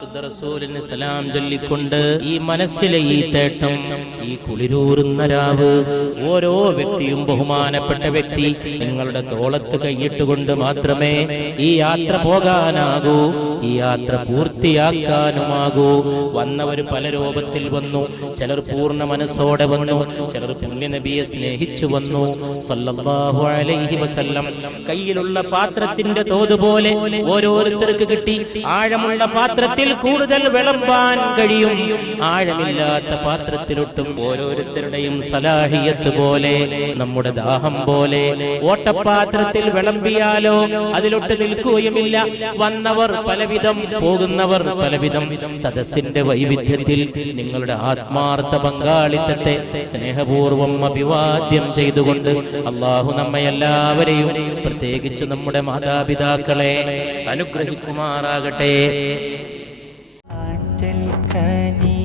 റസൂലിന് സലാം ചൊല്ലിക്കൊണ്ട് ഈ മനസ്സിലെ ഈ തേട്ടം, ഈ കുളിരൂറുന്ന രാവ്, ഓരോ വ്യക്തിയും ബഹുമാനപ്പെട്ട വ്യക്തി നിങ്ങളുടെ തോളത്ത് കൈയിട്ടുകൊണ്ട് മാത്രമേ ഈ യാത്ര പോകാനാകൂ, ഈ യാത്ര പൂർത്തിയാക്കാനുമാകൂ. വന്നവർ പല രൂപത്തിൽ വന്നു. ചിലർ പൂർണ്ണ മനസ്സോടെ വന്നു, ചിലർ പുണ്യനബിയെ സ്നേഹിച്ചു വന്നു സല്ലല്ലാഹു അലൈഹി വസല്ലം. കയ്യിലുള്ള പാത്രത്തിന്റെ തോതുപോലെ ഓരോരുത്തർക്ക് കിട്ടി. ആഴമുള്ള പാത്രത്തിൽ കൂടുതൽ വിളമ്പാൻ കഴിയും, ആഴമില്ലാത്ത പാത്രത്തിലൊട്ടും. ഓരോരുത്തരുടെയും സലാഹിയത്ത് പോലെ, നമ്മുടെ ദാഹം പോലെ ഓട്ടപാത്രത്തിൽ വിളമ്പിയാലോ അതിലൊട്ട് നിൽക്കുകയുമില്ല. വന്നവർ പലവിധം, പോകുന്നവർ പലവിധം. സദസ്സിന്റെ വൈവിധ്യത്തിൽ നിങ്ങളുടെ ആത്മാർത്ഥ പങ്കാളിത്തത്തെ സ്നേഹപൂർവം അഭിവാദ്യം ചെയ്തുകൊണ്ട് അല്ലാഹു നമ്മെ എല്ലാവരെയും, പ്രത്യേകിച്ച് നമ്മുടെ മാതാപിതാക്കളെ അനുഗ്രഹിക്കുമാറാകട്ടെ. കനി